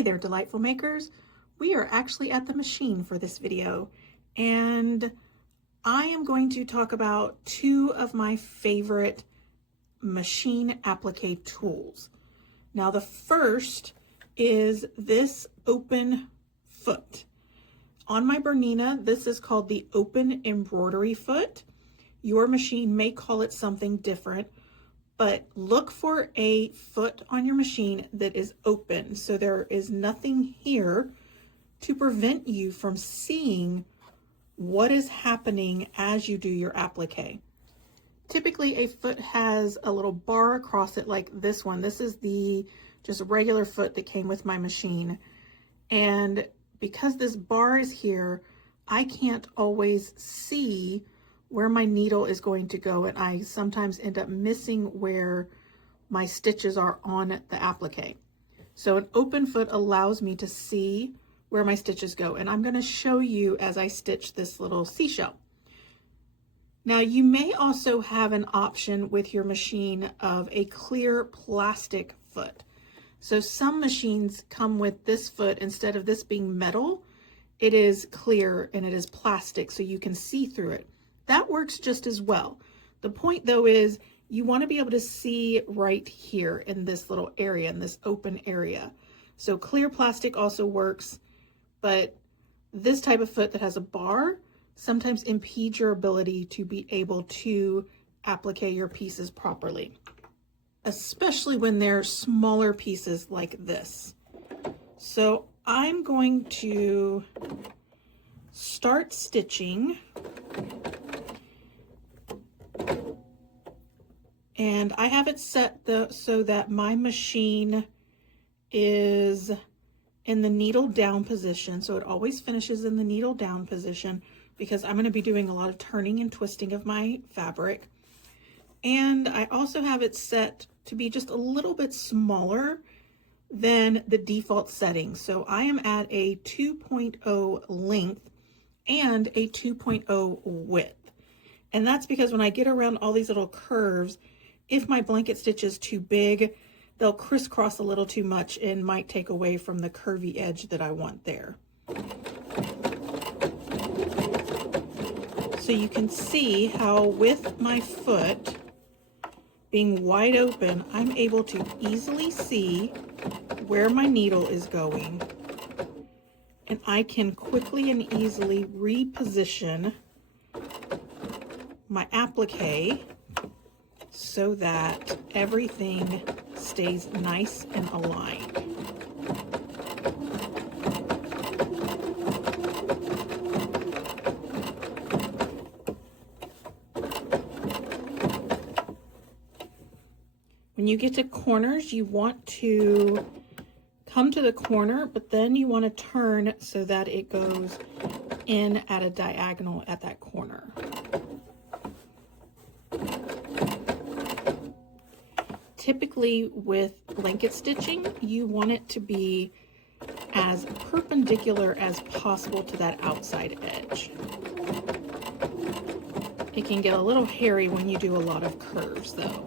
Hey there, delightful makers. We are actually at the machine for this video, and I am going to talk about two of my favorite machine applique tools. Now, the first is this open foot. On my Bernina, this is called the open embroidery foot. Your machine may call it something different, but look for a foot on your machine that is open. So there is nothing here to prevent you from seeing what is happening as you do your applique. Typically a foot has a little bar across it like this one. This is the just regular foot that came with my machine. And because this bar is here, I can't always see where my needle is going to go, and I sometimes end up missing where my stitches are on the applique. So an open foot allows me to see where my stitches go, and I'm going to show you as I stitch this little seashell. Now, you may also have an option with your machine of a clear plastic foot. So some machines come with this foot. Instead of this being metal, it is clear and it is plastic, so you can see through it. That works just as well. The point though is you want to be able to see right here in this little area, in this open area. So clear plastic also works, but this type of foot that has a bar sometimes impedes your ability to be able to applique your pieces properly, especially when they're smaller pieces like this. So I'm going to start stitching. And I have it set so that my machine is in the needle down position. So it always finishes in the needle down position because I'm going to be doing a lot of turning and twisting of my fabric. And I also have it set to be just a little bit smaller than the default setting. So I am at a 2.0 length and a 2.0 width. And that's because when I get around all these little curves, if my blanket stitch is too big, they'll crisscross a little too much and might take away from the curvy edge that I want there. So you can see how with my foot being wide open, I'm able to easily see where my needle is going, and I can quickly and easily reposition my applique so that everything stays nice and aligned. When you get to corners, you want to come to the corner, but then you want to turn so that it goes in at a diagonal at that corner. Typically with blanket stitching, you want it to be as perpendicular as possible to that outside edge. It can get a little hairy when you do a lot of curves though.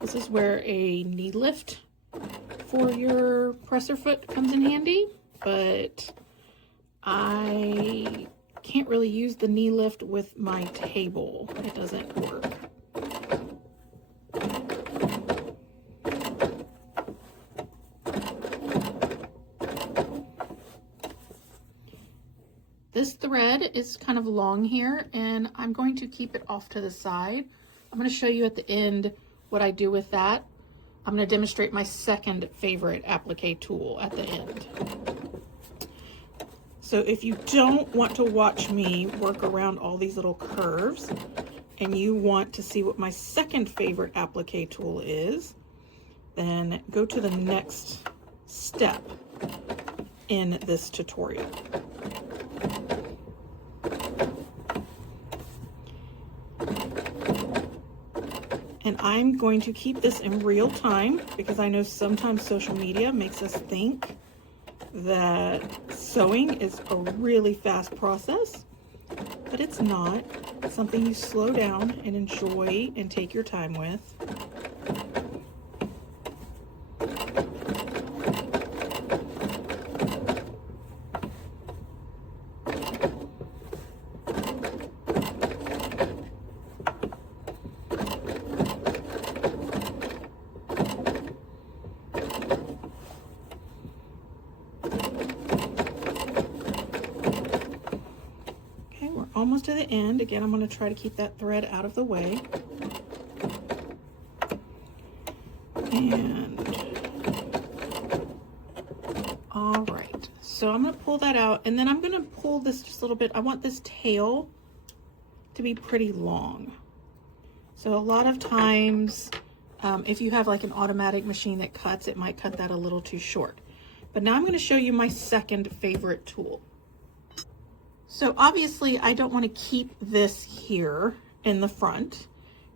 This is where a knee lift for your presser foot comes in handy, but I can't really use the knee lift with my table. It doesn't work. This thread is kind of long here, and I'm going to keep it off to the side. I'm going to show you at the end what I do with that. I'm going to demonstrate my second favorite applique tool at the end. So if you don't want to watch me work around all these little curves and you want to see what my second favorite applique tool is, then go to the next step in this tutorial. And I'm going to keep this in real time because I know sometimes social media makes us think that sewing is a really fast process, but it's not. It's something you slow down and enjoy and take your time with. Almost to the end. Again, I'm going to try to keep that thread out of the way. And all right, so I'm going to pull that out, and then I'm going to pull this just a little bit. I want this tail to be pretty long. So a lot of times, if you have like an automatic machine that cuts, it might cut that a little too short. But now I'm going to show you my second favorite tool. So obviously I don't want to keep this here in the front.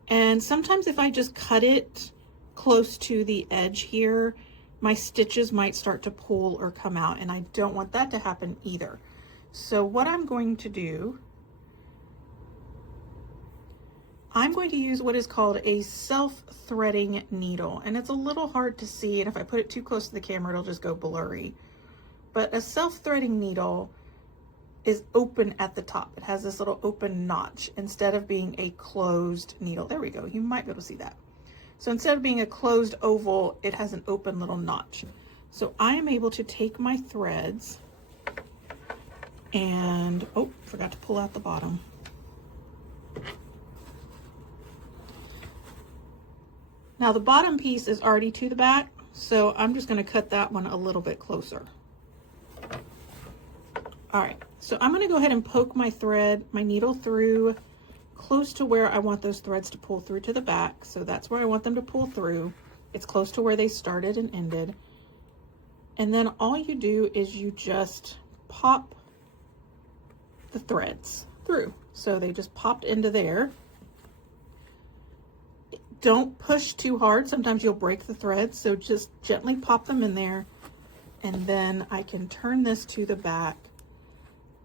And sometimes if I just cut it close to the edge here, my stitches might start to pull or come out, and I don't want that to happen either. So what I'm going to do, I'm going to use what is called a self-threading needle. And it's a little hard to see, and if I put it too close to the camera, it'll just go blurry. But a self-threading needle is open at the top. It has this little open notch instead of being a closed needle. There we go. You might be able to see that. So instead of being a closed oval, it has an open little notch. So I am able to take my threads and, oh, forgot to pull out the bottom. Now the bottom piece is already to the back, so I'm just going to cut that one a little bit closer. All right, so I'm going to go ahead and poke my thread, my needle through close to where I want those threads to pull through to the back. So that's where I want them to pull through. It's close to where they started and ended. And then all you do is you just pop the threads through. So they just popped into there. Don't push too hard. Sometimes you'll break the threads. So just gently pop them in there. And then I can turn this to the back.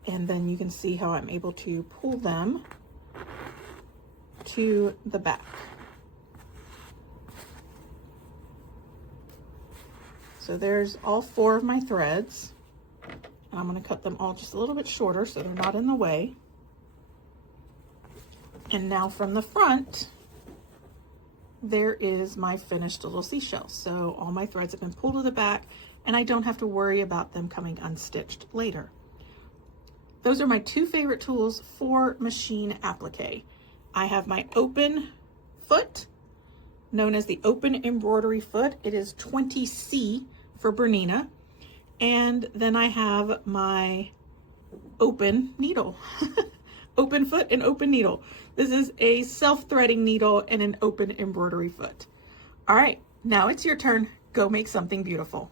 And then you can see how I'm able to pull them to the back. So there's all 4 of my threads. And I'm going to cut them all just a little bit shorter so they're not in the way. And now from the front, there is my finished little seashell. So all my threads have been pulled to the back, and I don't have to worry about them coming unstitched later. Those are my 2 favorite tools for machine applique. I have my open foot, known as the open embroidery foot. It is 20C for Bernina. And then I have my open needle, open foot and open needle. This is a self-threading needle and an open embroidery foot. All right, now it's your turn. Go make something beautiful.